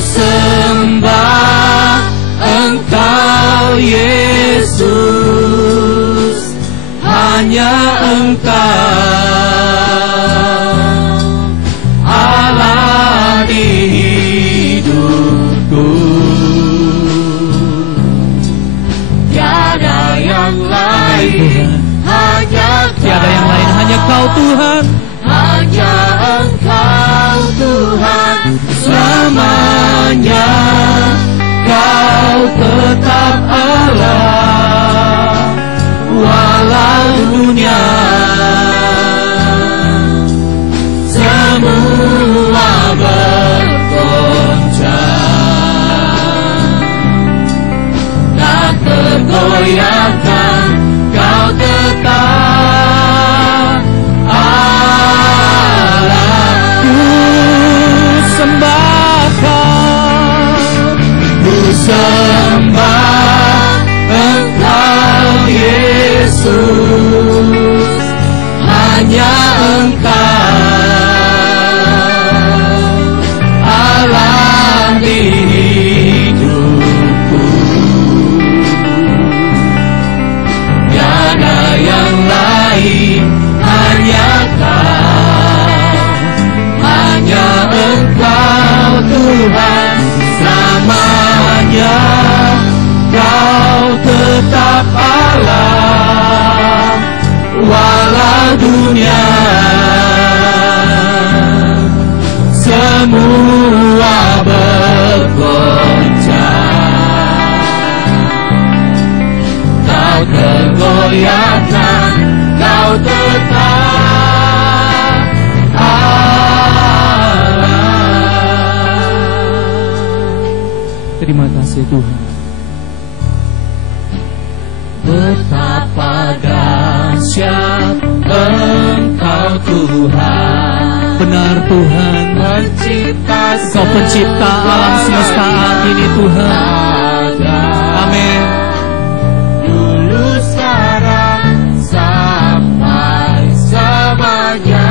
sembah Engkau Yesus, hanya Engkau Allah di hidupku. Tiada yang lain, tiada yang lain, hanya Kau Tuhan, hanya Engkau Tuhan selamanya. Kau tetap Allah walau dunia semua bergoncang, tak tergoyahkan. Kau tetap Allah. Ku sembah Kau, ku sembah Engkau Yesus, hanya Engkau Allah di hidupku. Tiada yang lain, hanya Kau, hanya Engkau Tuhan selamanya. Kau tetap Allah walau dunia semua bergoncang, Kau tergoyahkan. Kau tetap Allah. Terima kasih Tuhan. Betapa dahsyat Engkau Tuhan, benar Tuhan, Kau pencipta alam semesta ini Tuhan. Amin. Dulu sekarang sampai selamanya.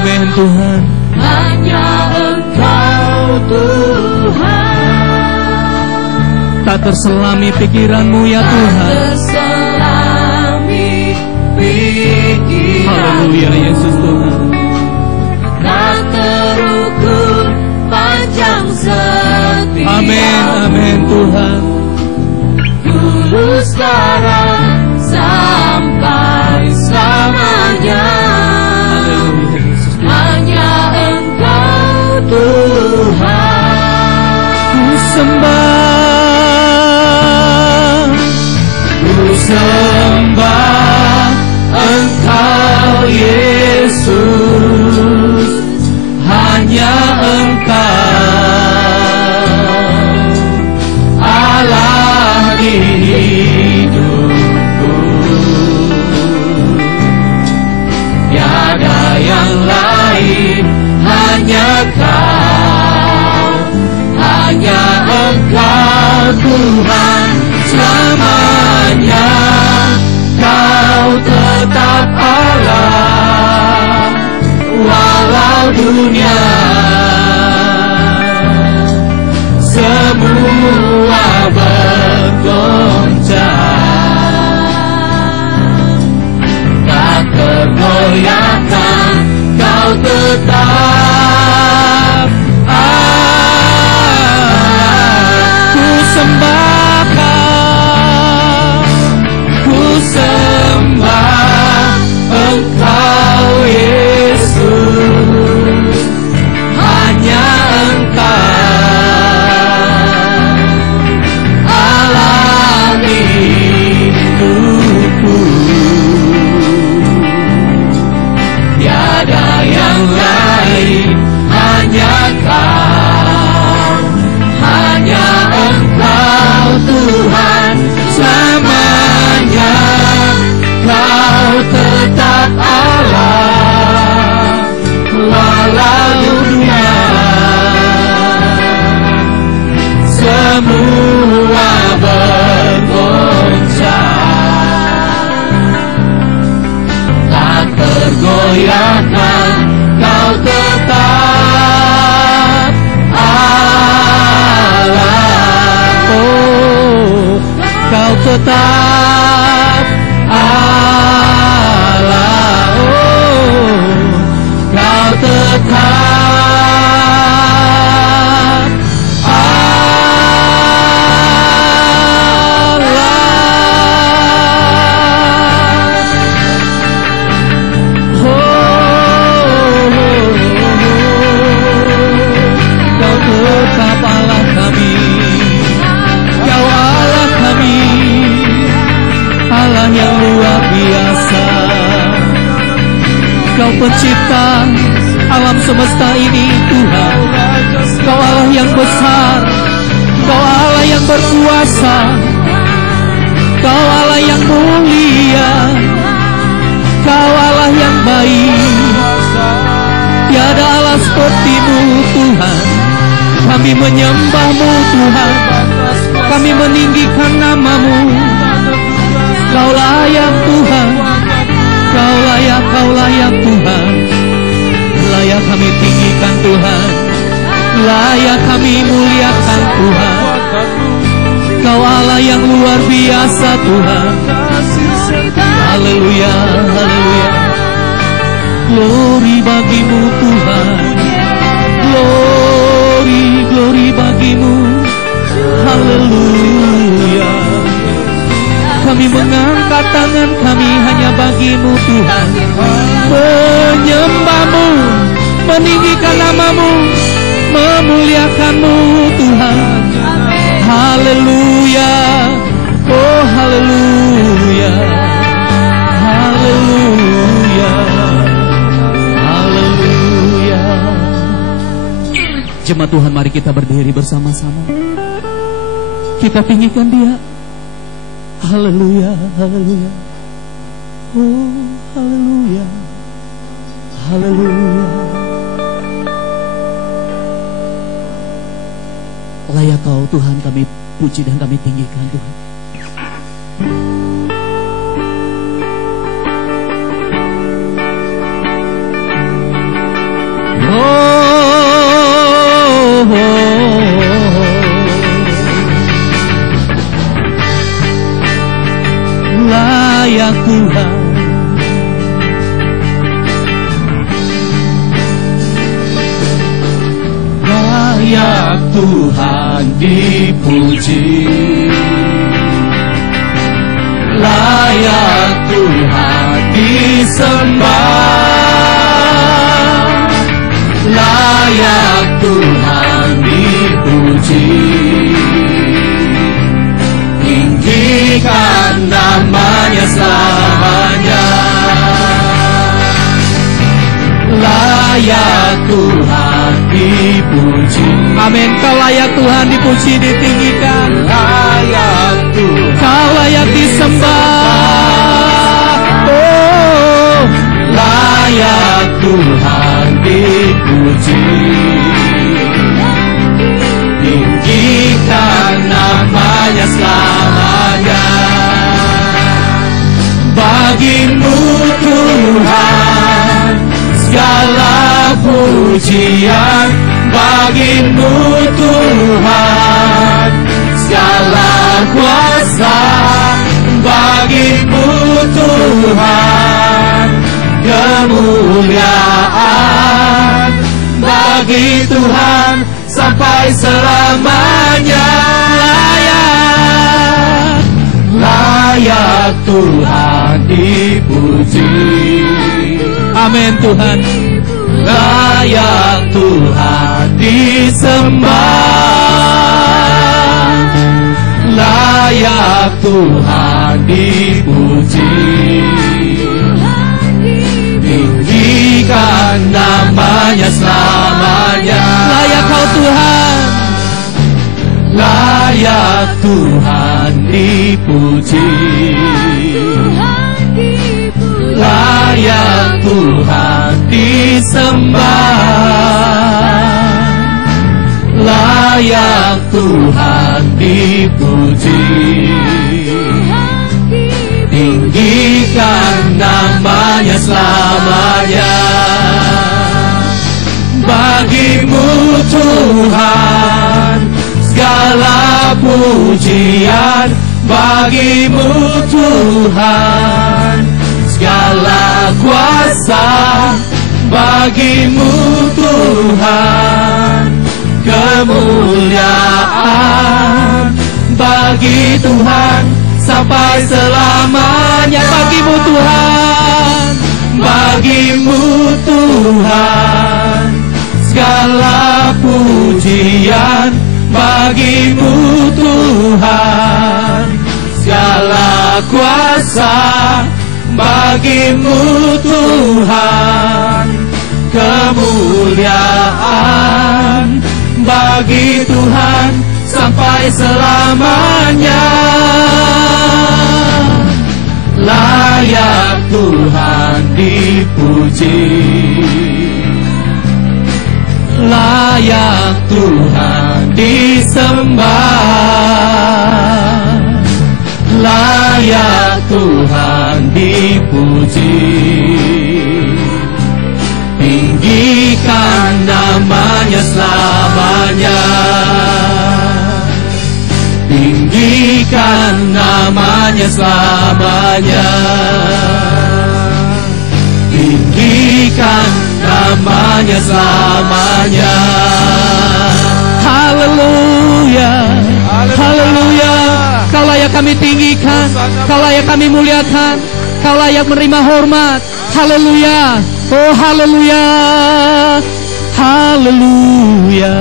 Amin Tuhan. Hanya Engkau Tuhan. Tak terselami pikiranmu ya Tuhan. Tak terselami pikiranmu. Haleluya Yesus Tuhan. Tak terukur panjang setia. Amin, amin Tuhan. Dulu sekarang sampai selamanya. Haleluya Yesus Tuhan. Hanya Engkau Tuhan. Ku sembah Engkau Yesus, hanya Engkau Allah di hidupku. Tiada yang lain, hanya Kau, hanya Engkau Tuhan selamanya. Kau tetap Allah walau dunia semua bergoncang, tak tergoyahkan. Kau tetap Allah. Ku sembah Kau, ku sembah Engkau Yesus, hanya Engkau Allah di hidupku. Tiada yang lain, hanya Kau, hanya Engkau Tuhan selamanya. Kau tetap Allah walau dunia semua bergoncang, tak tergoyahkan. Kau tetap Allah. tetap Allah, oh, Kau tetap Pencipta alam semesta ini, Tuhan. Kau Allah yang besar, Kau Allah yang berkuasa, Kau Allah yang mulia, Kau Allah yang baik. Tiada Allah seperti-Mu, Tuhan. Kami menyembah-Mu, Tuhan. Kami meninggikan nama-Mu. Kau layak, Tuhan. Kau layak Tuhan. Layak kami tinggikan Tuhan. Layak kami muliakan Tuhan. Kau Allah yang luar biasa Tuhan. Haleluya, haleluya. Glory bagi-Mu Tuhan. Glory, glory bagi-Mu. Haleluya. Kami mengangkat tangan kami hanya bagi-Mu Tuhan. Menyembah-Mu, meninggikan nama-Mu, memuliakan-Mu Tuhan. Haleluya, oh haleluya, haleluya, haleluya. Jemaat Tuhan, mari kita berdiri bersama-sama. Kita tinggikan Dia. Haleluya, haleluya. Oh, haleluya. Haleluya. Layak Kau Tuhan, kami puji dan kami tinggikan Tuhan. Layak Tuhan, layak Tuhan dipuji, layak Tuhan disembah, layak Tuhan dipuji. Tinggikan nama-Nya selamanya. Layak Tuhan dipuji. Amin. Kau layak Tuhan dipuji, ditinggikan. Layak Tuhan. Kau layak disembah. Oh, layak Tuhan dipuji. Tinggikan nama-Nya selamanya. Bagi-Mu Tuhan segala pujian, bagi-Mu Tuhan segala kuasa, bagi-Mu Tuhan kemuliaan, bagi Tuhan sampai selamanya. Layak, layak Tuhan dipuji. Amin Tuhan. Layak Tuhan disembah, layak Tuhan dipuji. Tinggikan nama-Nya selamanya. Layak Kau Tuhan, layak Tuhan dipuji. Layak Tuhan disembah, layak Tuhan dipuji. Tinggikan nama-Nya selamanya. Bagi-Mu Tuhan segala pujian, bagimu Tuhan, segala kuasa bagimu Tuhan, kemuliaan bagi Tuhan sampai selamanya. Bagimu Tuhan, bagimu Tuhan, segala pujian bagimu Tuhan, segala kuasa bagimu Tuhan, kemuliaan bagi Tuhan sampai selamanya. Layak Tuhan dipuji, layak Tuhan disembah, layak Tuhan dipuji. Tinggikan namanya selamanya, tinggikan namanya selamanya, tinggikan namanya selamanya. Haleluya, haleluya. Kau layak kami tinggikan, Kau layak kami muliakan, Kau layak menerima hormat. Haleluya, oh haleluya, haleluya.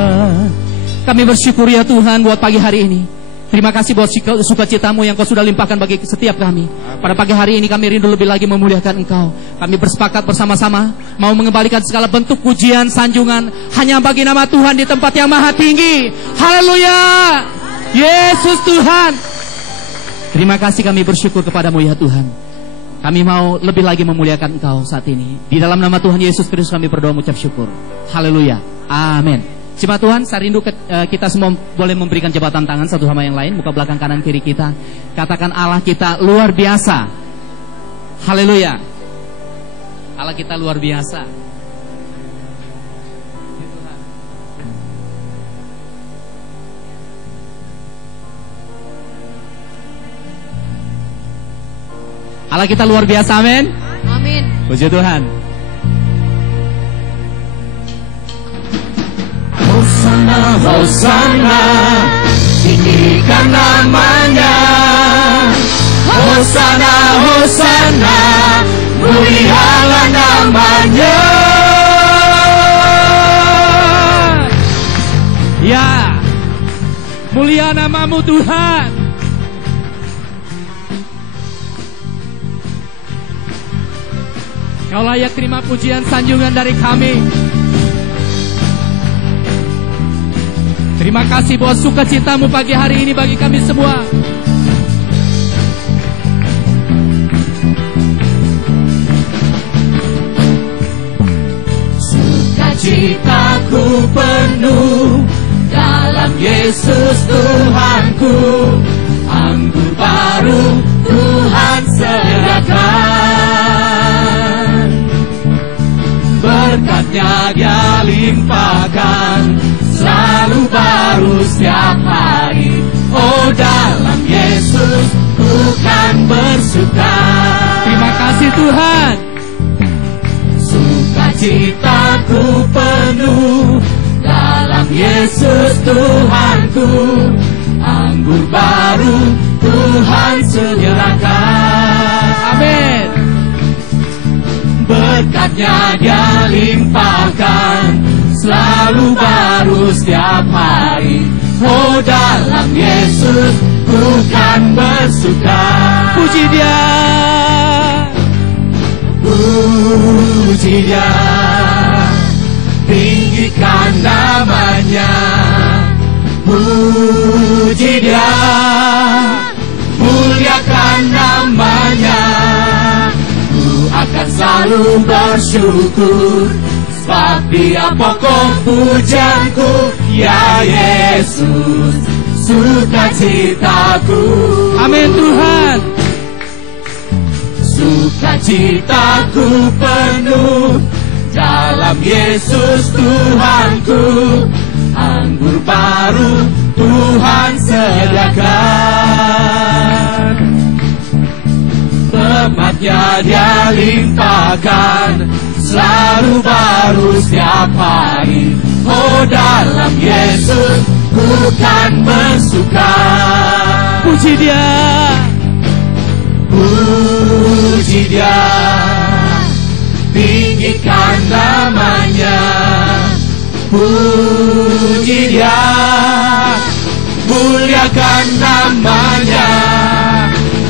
Kami bersyukur ya Tuhan buat pagi hari ini. Terima kasih buat sukacitamu yang Kau sudah limpahkan bagi setiap kami. Pada pagi hari ini kami rindu lebih lagi memuliakan Engkau. Kami bersepakat bersama-sama mau mengembalikan segala bentuk pujian, sanjungan hanya bagi nama Tuhan di tempat yang maha tinggi. Haleluya, Yesus Tuhan. Terima kasih, kami bersyukur kepadamu ya Tuhan. Kami mau lebih lagi memuliakan Engkau saat ini. Di dalam nama Tuhan Yesus Kristus kami berdoa mengucap syukur. Haleluya, amin. Jemaat Tuhan, saya rindu kita semua boleh memberikan jabatan tangan satu sama yang lain. Muka belakang kanan kiri kita. Katakan Allah kita luar biasa. Haleluya. Allah kita luar biasa. Allah kita luar biasa, amin. Amin. Puji Tuhan. Hosana, Hosana, tinggikan namanya. Hosana, Hosana, mulialah namanya. Ya, mulia namamu Tuhan. Kau layak terima pujian sanjungan dari kami. Terima kasih buat sukacitamu pagi hari ini bagi kami semua. Sukacitaku penuh dalam Yesus Tuhanku. Anggur baru Tuhan sediakan, berkatnya Dia limpahkan, selalu baru setiap hari. Oh, dalam Yesus ku kan bersuka. Terima kasih Tuhan. Sukacitaku penuh dalam Yesus Tuhanku. Anggur baru Tuhan sediakan. Amin. Berkatnya Dia limpahkan, selalu baru setiap hari. Oh, dalam Yesus ku kan bersuka. Puji Dia, puji Dia, tinggikan namanya. Puji Dia, muliakan namanya. Ku akan selalu bersyukur, sebab Dia pokok pujianku. Ya Yesus, sukacitaku. amin Tuhan. Sukacitaku penuh dalam Yesus Tuhanku. Anggur baru Tuhan sediakan, rahmat-Nya Dia limpahkan, selalu baru setiap hari. Oh, dalam Yesus bukan mensukai. Puji Dia, puji Dia, tinggikan namanya. Puji Dia, muliakan namanya.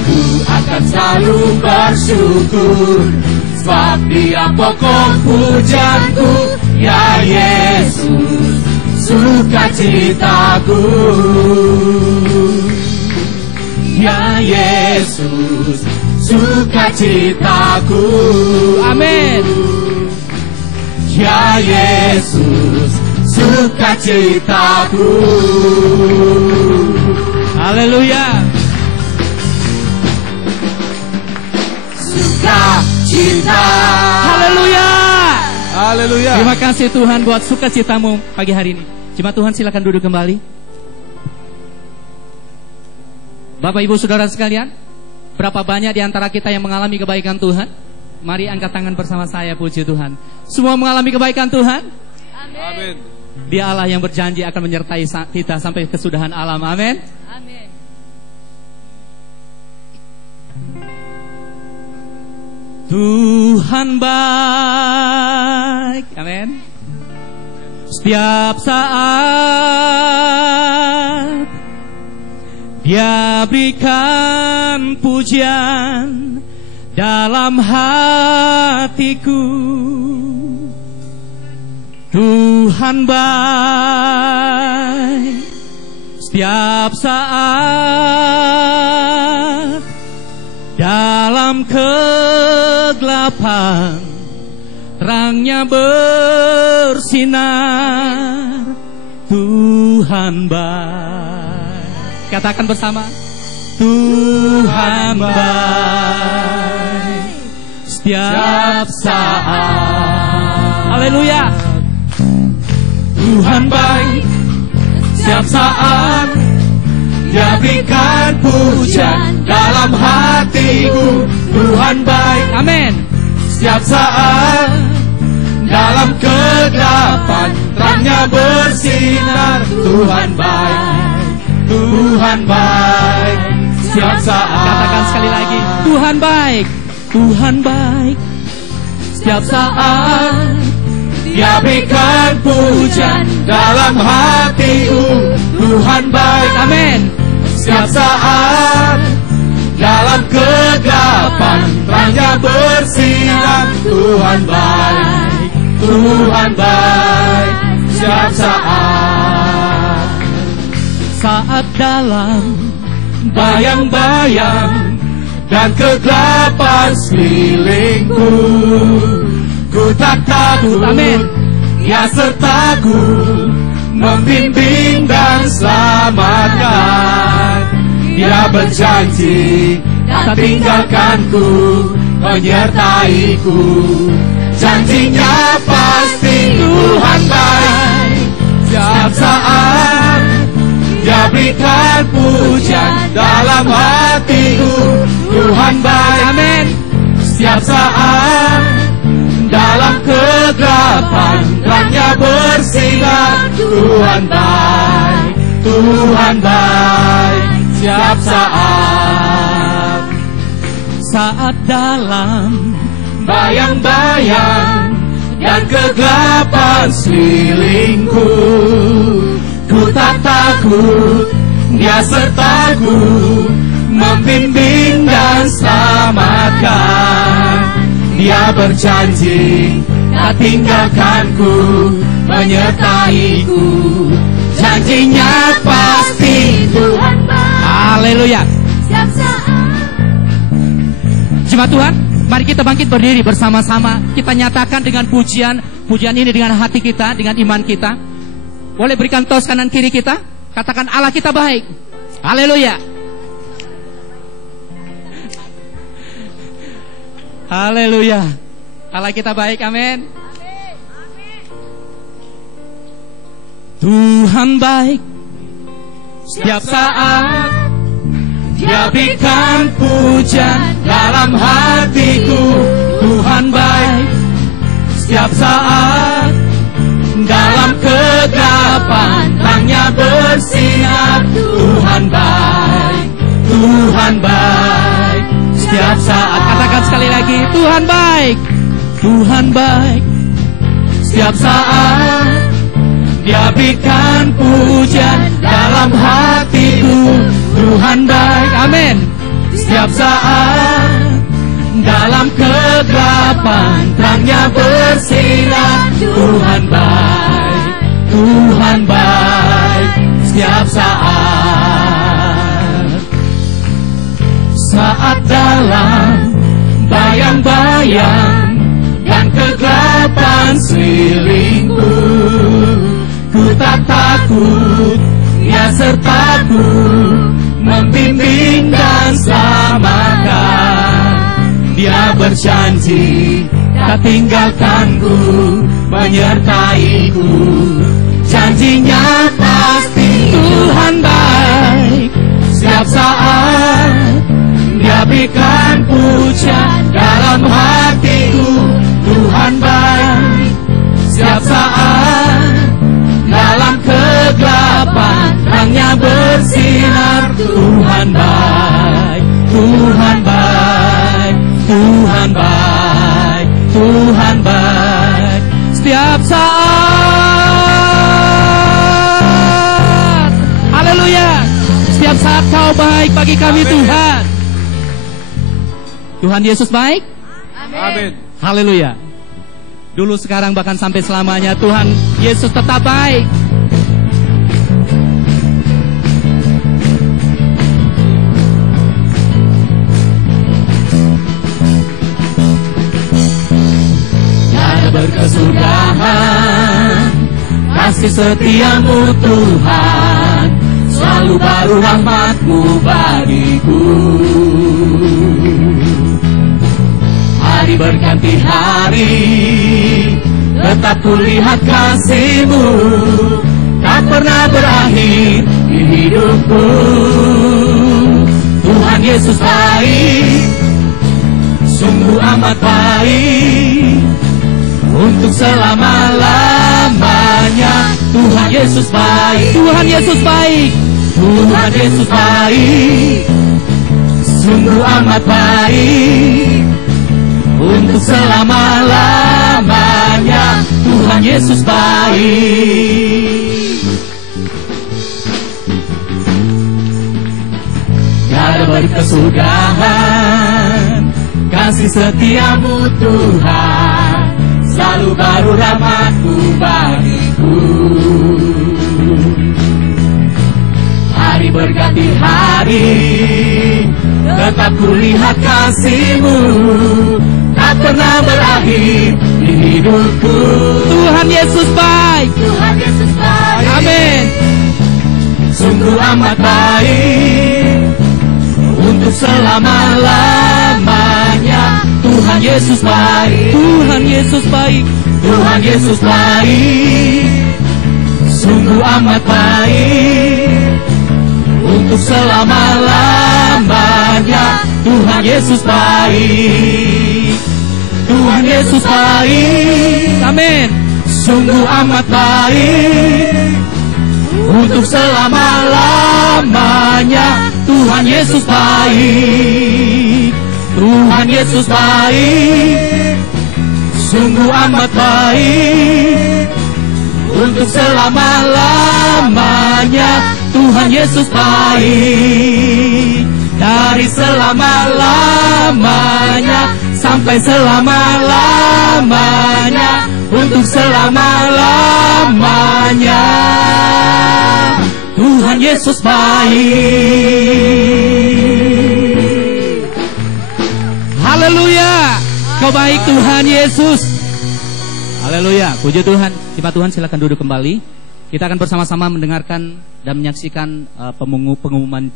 Ku akan selalu bersyukur, sebab Dia pokok pujaanku. Ya Yesus, sukacitaku. Ya Yesus, sukacitaku. amin. Ya Yesus, sukacitaku. Haleluya. Sukacita. Haleluya. Haleluya. Terima kasih Tuhan buat sukacitamu pagi hari ini. Jemaat Tuhan silakan duduk kembali. Bapak Ibu Saudara sekalian, berapa banyak di antara kita yang mengalami kebaikan Tuhan? Mari angkat tangan bersama saya, puji Tuhan. Semua mengalami kebaikan Tuhan? Amin. Dia Allah yang berjanji akan menyertai kita sampai kesudahan alam. Amin. Amin. Tuhan baik. Amin. Setiap saat Dia berikan pujian dalam hatiku. Tuhan baik setiap saat. Dalam kegelapan terangnya bersinar. Tuhan baik. Katakan bersama, Tuhan baik setiap saat. Haleluya. Tuhan baik setiap saat. Dia berikan pujian dalam hatiku. Tuhan baik, amin, setiap saat. Dalam kegelapan terangnya bersinar. Tuhan baik, Tuhan baik setiap saat. Katakan sekali lagi, Tuhan baik, Tuhan baik setiap saat. Dia berikan pujian dalam hatiku. Tuhan baik, amin, setiap saat. Dalam kegelapan terangnya bersinar. Tuhan baik, Tuhan baik setiap saat. Saat dalam bayang-bayang dan kegelapan sekelilingku, ku tak takut, amin, Dia sertaku, membimbing dan selamatkan. Dia berjanji tak tinggalkanku, menyertaiku. Janjinya pasti. Tuhan baik setiap saat. Dia berikan pujian dalam hatiku. Tuhan baik, amin, setiap saat. Dalam kegelapan terangnya bersinar. Tuhan baik, Tuhan baik setiap saat. saat dalam bayang-bayang dan kegelapan sekelilingku, ku tak takut, Dia sertaku, membimbing dan selamatkan. Dia berjanji tak tinggalkanku, menyertaiku. Janjinya pasti. Tuhan baik. haleluya. Jemaat Tuhan, mari kita bangkit berdiri bersama-sama. Kita nyatakan dengan pujian ini dengan hati kita, dengan iman kita. Boleh berikan tos kanan kiri kita. Katakan Allah kita baik. Haleluya. Haleluya. Allah kita baik, amin. Tuhan baik setiap saat. Dia berikan pujian dalam hatiku. Tuhan baik setiap saat. Dalam kegelapan terangnya bersinar. Tuhan baik, Tuhan baik setiap saat. Katakan sekali lagi, Tuhan baik, Tuhan baik setiap saat. Dia berikan pujian dalam hatiku. Tuhan baik, amin. setiap saat. Dalam kegelapan terangnya bersinar. Tuhan baik, Tuhan baik setiap saat. Saat dalam bayang-bayang dan kegelapan sekelilingku, ku tak takut, Dia sertaku, membimbing dan selamatkan. Dia berjanji tak tinggalkanku, menyertaiku. Janjinya pasti. Tuhan baik setiap saat. Dia berikan pujian dalam hatiku. Tuhan baik setiap saat. Dalam kegelapan terangnya bersinar. Tuhan baik, Tuhan baik, Tuhan baik, Tuhan baik Setiap saat. Haleluya. Setiap saat Kau baik bagi kami, Tuhan. Tuhan Yesus baik. Amin. Haleluya. Dulu, sekarang, bahkan sampai selamanya Tuhan Yesus tetap baik. Tiada berkesudahan kasih setiamu Tuhan, selalu baru rahmat-Mu bagiku. Hari berganti hari, tetap kulihat kasih-Mu, tak pernah berakhir di hidupku. Tuhan Yesus baik, sungguh amat baik, untuk selama-lamanya. Tuhan Yesus baik, Tuhan Yesus baik, Tuhan Yesus baik, sungguh amat baik, untuk selama-lamanya. Tuhan Yesus baik. Tiada berkesudahan kasih setiamu Tuhan, selalu baru rahmat-Mu bagiku. Hari berganti hari, tetap kulihat kasih-Mu, tak pernah berakhir di hidupku. Tuhan Yesus baik. Tuhan Yesus baik, Amin. sungguh amat baik, untuk selama-lamanya. Tuhan Yesus baik, Tuhan Yesus baik, Tuhan Yesus baik, sungguh amat baik, untuk selama-lamanya. Tuhan Yesus baik, Tuhan Yesus baik, amin. sungguh amat baik, untuk selama-lamanya. Tuhan Yesus baik, Tuhan Yesus baik, sungguh amat baik, untuk selama-lamanya. Tuhan Yesus baik, dari selama-lamanya sampai selama-lamanya, untuk selama-lamanya. Tuhan Yesus baik. Haleluya. Kau baik, Tuhan Yesus. Haleluya. Puji Tuhan. Sifat Tuhan, silakan duduk kembali. Kita akan bersama-sama mendengarkan dan menyaksikan pengumuman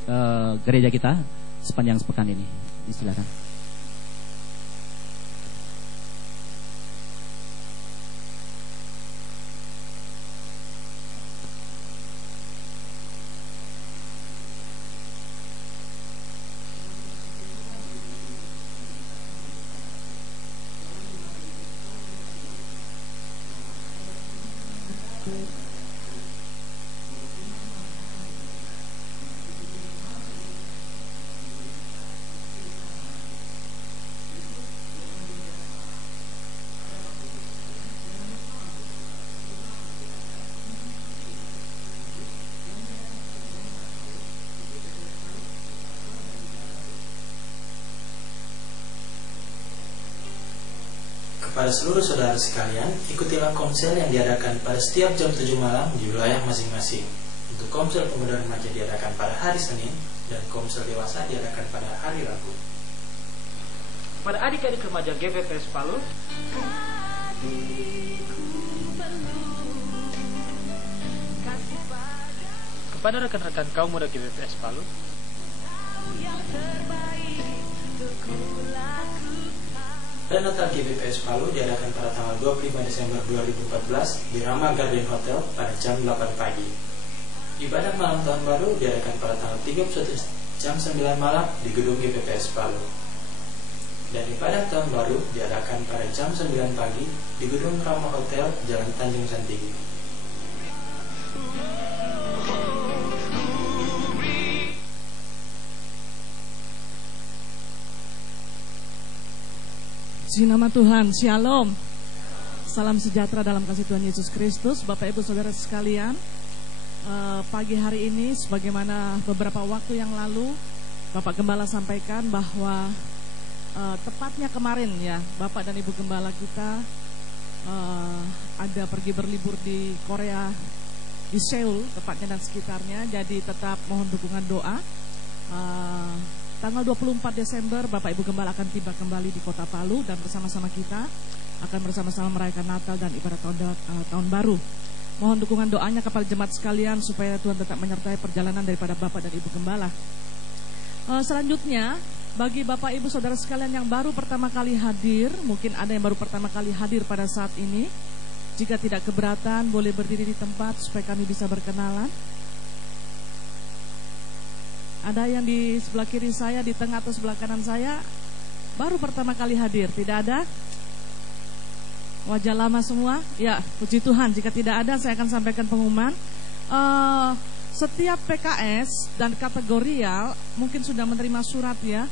gereja kita sepanjang sepekan ini. Silakan. Kepada seluruh saudara sekalian, ikutilah komsel yang diadakan pada setiap jam 7 malam di wilayah masing-masing. Untuk komsel pemuda remaja diadakan pada hari Senin, dan komsel dewasa diadakan pada hari Rabu. Pada adik-adik remaja GVPS Palu, kepada rekan-rekan kaum muda GVPS Palu, dan Natal GVPS Palu diadakan pada tanggal 25 Desember 2014 di Rama Garden Hotel pada jam 8 pagi. Ibadah malam tahun baru diadakan pada tanggal 31 jam 9 malam di gedung GVPS Palu. Dan ibadah tahun baru diadakan pada jam 9 pagi di gedung Rama Hotel Jalan Tanjung Santigi. Di nama Tuhan, Shalom. Salam sejahtera dalam kasih Tuhan Yesus Kristus. Bapak Ibu Saudara sekalian, pagi hari ini sebagaimana beberapa waktu yang lalu Bapak Gembala sampaikan bahwa tepatnya kemarin ya, Bapak dan Ibu Gembala kita ada pergi berlibur di Korea, di Seoul tepatnya dan sekitarnya. Jadi tetap mohon dukungan doa. Tanggal 24 Desember Bapak Ibu Gembala akan tiba kembali di Kota Palu dan bersama-sama kita akan bersama-sama merayakan Natal dan ibadah tahun baru. Mohon dukungan doanya kepada jemaat sekalian supaya Tuhan tetap menyertai perjalanan daripada Bapak dan Ibu Gembala. Selanjutnya bagi Bapak Ibu Saudara sekalian yang baru pertama kali hadir, mungkin ada yang baru pertama kali hadir pada saat ini, jika tidak keberatan boleh berdiri di tempat supaya kami bisa berkenalan. Ada yang di sebelah kiri saya, di tengah atau sebelah kanan saya baru pertama kali hadir, tidak ada? Wajah lama semua? Ya, puji Tuhan. Jika tidak ada, saya akan sampaikan pengumuman. Setiap PKS dan kategorial mungkin sudah menerima surat ya,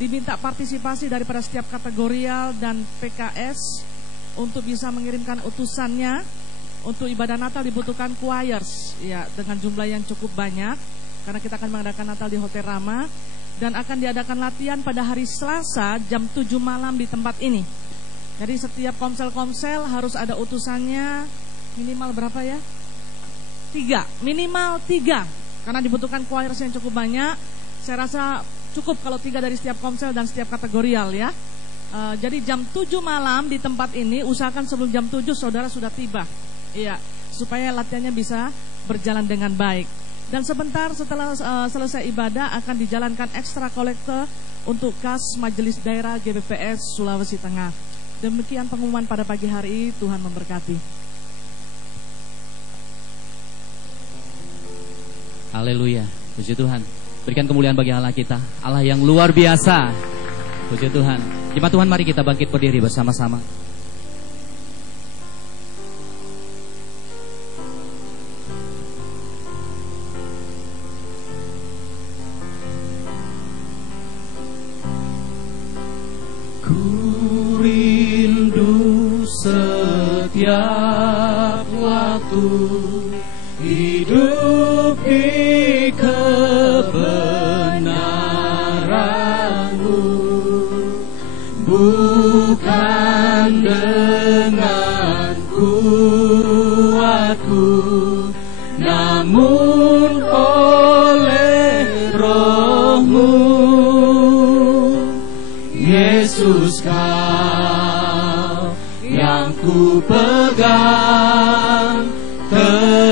diminta partisipasi daripada setiap kategorial dan PKS untuk bisa mengirimkan utusannya. Untuk ibadah Natal dibutuhkan choirs ya, dengan jumlah yang cukup banyak. Karena kita akan mengadakan Natal di Hotel Rama dan akan diadakan latihan pada hari Selasa jam 7 malam di tempat ini. Jadi setiap komsel-komsel harus ada utusannya minimal berapa ya? 3, minimal 3. Karena dibutuhkan choirs yang cukup banyak. Saya rasa cukup kalau 3 dari setiap komsel dan setiap kategorial ya. Jadi jam 7 malam di tempat ini, usahakan sebelum jam 7 saudara sudah tiba. Iya, supaya latihannya bisa berjalan dengan baik. Dan sebentar setelah selesai ibadah akan dijalankan ekstra kolektor untuk kas Majelis Daerah GBPS Sulawesi Tengah. Demikian pengumuman pada pagi hari, Tuhan memberkati. Haleluya, puji Tuhan. Berikan kemuliaan bagi Allah kita, Allah yang luar biasa. Puji Tuhan. Jemaat Tuhan, mari kita bangkit berdiri bersama-sama. Ku rindu setiap waktu hidup di kebenaran-Mu, bukan dengan kuatku, namun oleh Roh-Mu. Yesus, Kau yang ku pegang teguh.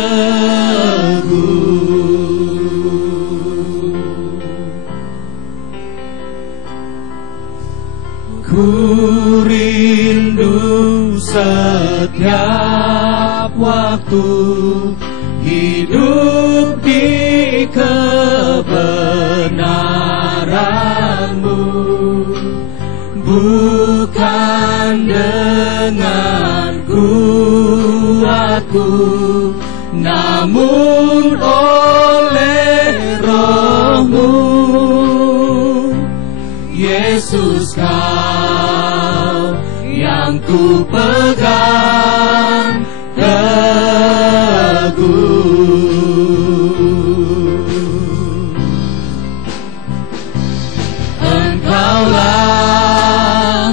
Ku rindu setiap waktu hidup di kebenaran-Mu, bukan dengan kuatku, hidupku, namun oleh Roh-Mu. Yesus, Kau yang ku pegang teguh. Engkaulah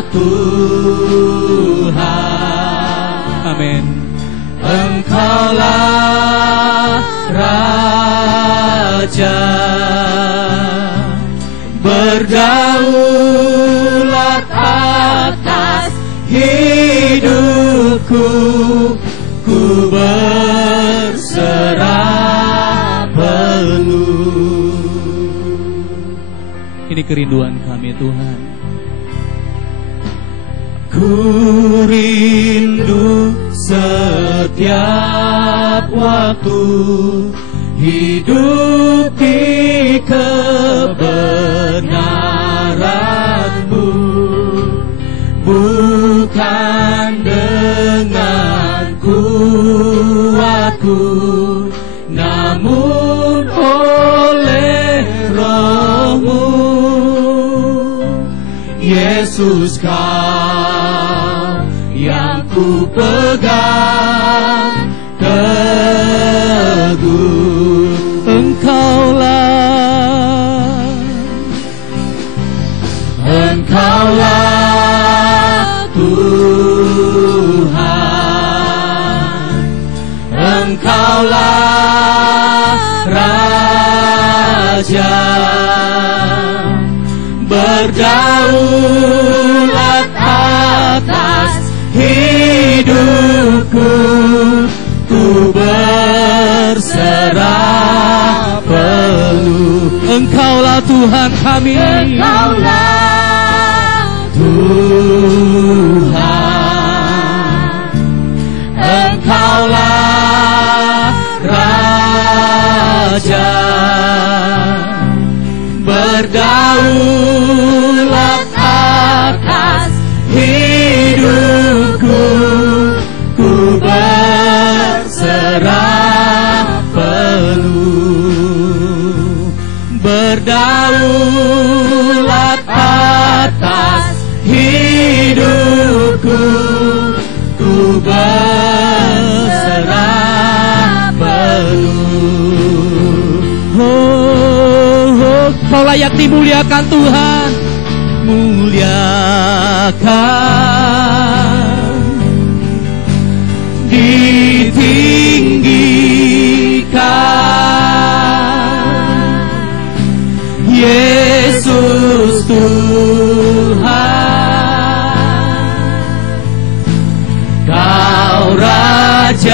Tuhan. Amin. Engkaulah Raja, berdaulat atas hidupku, ku berserah penuh. Ini kerinduan kami Tuhan. Ku rindu setiap waktu hidup di kebenaran-Mu, bukan dengan kuatku, namun oleh Roh-Mu. Yesus, Kau yang ku pegang teguh. Engkaulah Tuhan, Engkaulah Raja, berdaulat atas hidupku, ku berserah penuh. Engkaulah Tuhan kami. Engkaulah Tuhan, Engkaulah Raja, berdaulat atas hidupku, ku berserah penuh. Berdaulat atas hidupku, ku berserah penuh. Oh, Kau layak dimuliakan Tuhan. Muliakan, ditinggikan, Yesus Tuhan, Kau Rajaku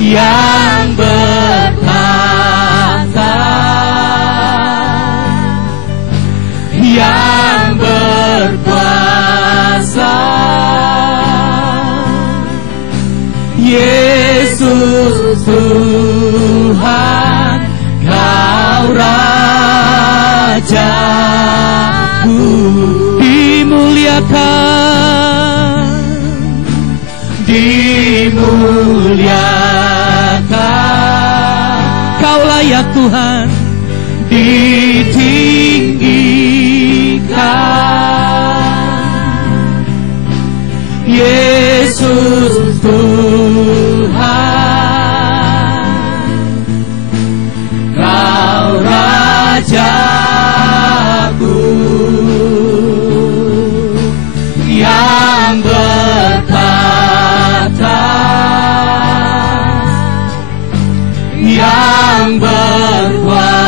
yang bertahta, yang berkuasa. Yesus Tuhan, Kau Rajaku, Dimuliakan. dimuliakan, Kau layak Tuhan. ditinggikan, Yesus Tuhan, Kau Rajaku yang bertahta, yang berkuasa.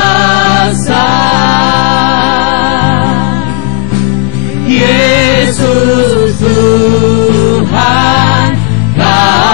Yesus Tuhan, Kau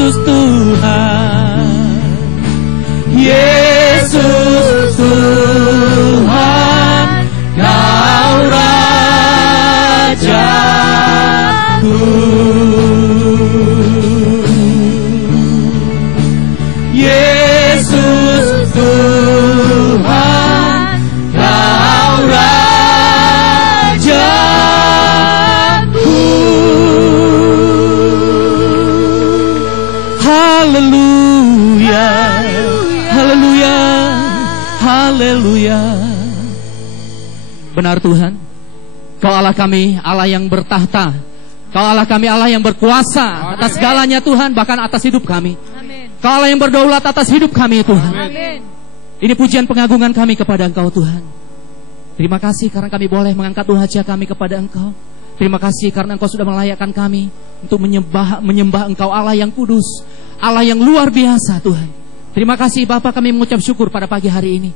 Yesus Tuhan, Yesus Tuhan, Kau Rajaku. Yesus Tuhan, Kau Rajaku. Haleluya, haleluya, haleluya. Benar Tuhan, Kau Allah kami, Allah yang bertahta. Kau Allah kami, Allah yang berkuasa atas segalanya Tuhan, bahkan atas hidup kami. Kau Allah yang berdaulat atas hidup kami Tuhan. Ini pujian pengagungan kami kepada Engkau Tuhan. Terima kasih karena kami boleh mengangkat wajah kami kepada Engkau. Terima kasih karena Engkau sudah melayakkan kami untuk menyembah Engkau, Allah yang kudus, Allah yang luar biasa Tuhan. Terima kasih Bapa, kami mengucap syukur pada pagi hari ini.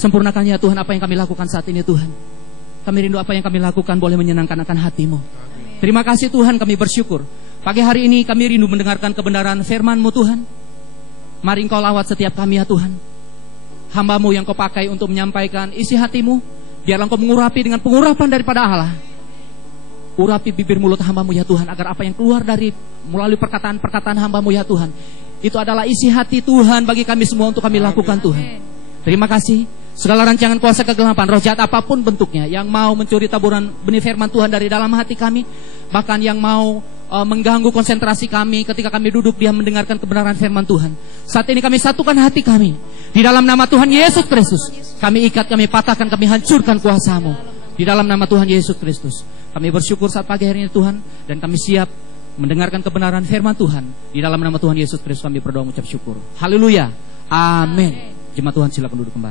Sempurnakannya Tuhan apa yang kami lakukan saat ini Tuhan. Kami rindu apa yang kami lakukan boleh menyenangkan akan hati-Mu. Terima kasih Tuhan, kami bersyukur. Pagi hari ini kami rindu mendengarkan kebenaran firman-Mu Tuhan. Mari Engkau lawat setiap kami ya Tuhan. Hamba-Mu yang Kau pakai untuk menyampaikan isi hati-Mu, biarlah Engkau mengurapi dengan pengurapan daripada Allah. Urapi bibir mulut hamba-Mu ya Tuhan, agar apa yang keluar melalui perkataan-perkataan hamba-Mu ya Tuhan, itu adalah isi hati Tuhan bagi kami semua untuk kami lakukan Tuhan. Terima kasih. Segala rancangan kuasa kegelapan, roh jahat apapun bentuknya, yang mau mencuri taburan benih firman Tuhan dari dalam hati kami, bahkan yang mau mengganggu konsentrasi kami ketika kami duduk diam mendengarkan kebenaran firman Tuhan, saat ini kami satukan hati kami di dalam nama Tuhan Yesus Kristus. Kami ikat, kami patahkan, kami hancurkan kuasa-Mu di dalam nama Tuhan Yesus Kristus. Kami bersyukur saat pagi hari ini Tuhan, dan kami siap mendengarkan kebenaran firman Tuhan. Di dalam nama Tuhan Yesus Kristus kami berdoa mengucap syukur. Haleluya. Amin. Jemaat Tuhan silakan duduk kembali.